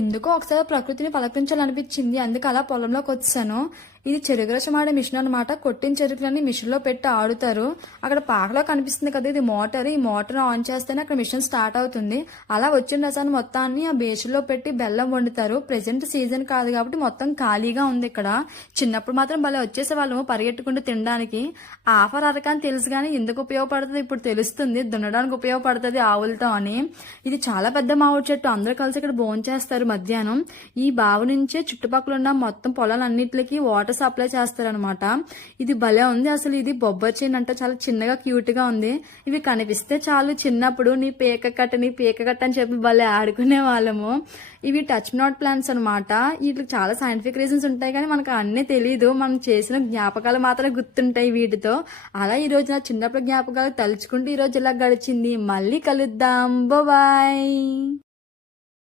ఎందుకో ఒకసారి ప్రకృతిని పలకరించాలనిపించింది. అందుకే అలా పొలంలోకి వచ్చాను. ఇది చెరుకు రసం ఆడే మిషన్ అనమాట. కొట్టిన చెరుకులన్నీ మిషన్ లో పెట్టి ఆడుతారు. అక్కడ పాకలో కనిపిస్తుంది కదా, ఇది మోటార్. ఈ మోటార్ ఆన్ చేస్తేనే అక్కడ మిషన్ స్టార్ట్ అవుతుంది. అలా వచ్చిన రసాన్ని మొత్తాన్ని ఆ బేసిన్లో పెట్టి బెల్లం వండుతారు. ప్రెసెంట్ సీజన్ కాదు కాబట్టి మొత్తం ఖాళీగా ఉంది ఇక్కడ. చిన్నప్పుడు మాత్రం భలే వచ్చేసే వాళ్ళము పరిగెట్టుకుంటూ తినడానికి. ఆఫర్ అరకని తెలుసు కానీ ఎందుకు ఉపయోగపడుతుంది ఇప్పుడు తెలుస్తుంది. దున్నడానికి ఉపయోగపడుతుంది ఆవులతో అని. ఇది చాలా పెద్ద మామిడి చెట్టు. అందరూ కలిసి ఇక్కడ భోంచేస్తారు మధ్యాహ్నం. ఈ బావి నుంచే చుట్టుపక్కల ఉన్న మొత్తం పొలాలన్నిటికి వాటర్ సప్లై చేస్తారనమాట. ఇది భలే ఉంది అసలు. ఇది బొబ్బర్ చైన్ అంట, చాలా చిన్నగా క్యూట్ గా ఉంది. ఇవి కనిపిస్తే చాలు చిన్నప్పుడు నీ పేక కట్ట అని చెప్పి భలే ఆడుకునే వాళ్ళము. ఇవి టచ్ నాట్ ప్లాంట్స్ అనమాట. వీటికి చాలా సైంటిఫిక్ రీజన్స్ ఉంటాయి కానీ మనకు అన్నీ తెలియదు. మనం చేసిన జ్ఞాపకాలు మాత్రమే గుర్తుంటాయి వీటితో. అలా ఈ రోజు నా చిన్నప్పుడు జ్ఞాపకాలు తలుచుకుంటూ ఈ రోజు ఇలా గడిచింది. మళ్ళీ కలుద్దాం. బాయ్.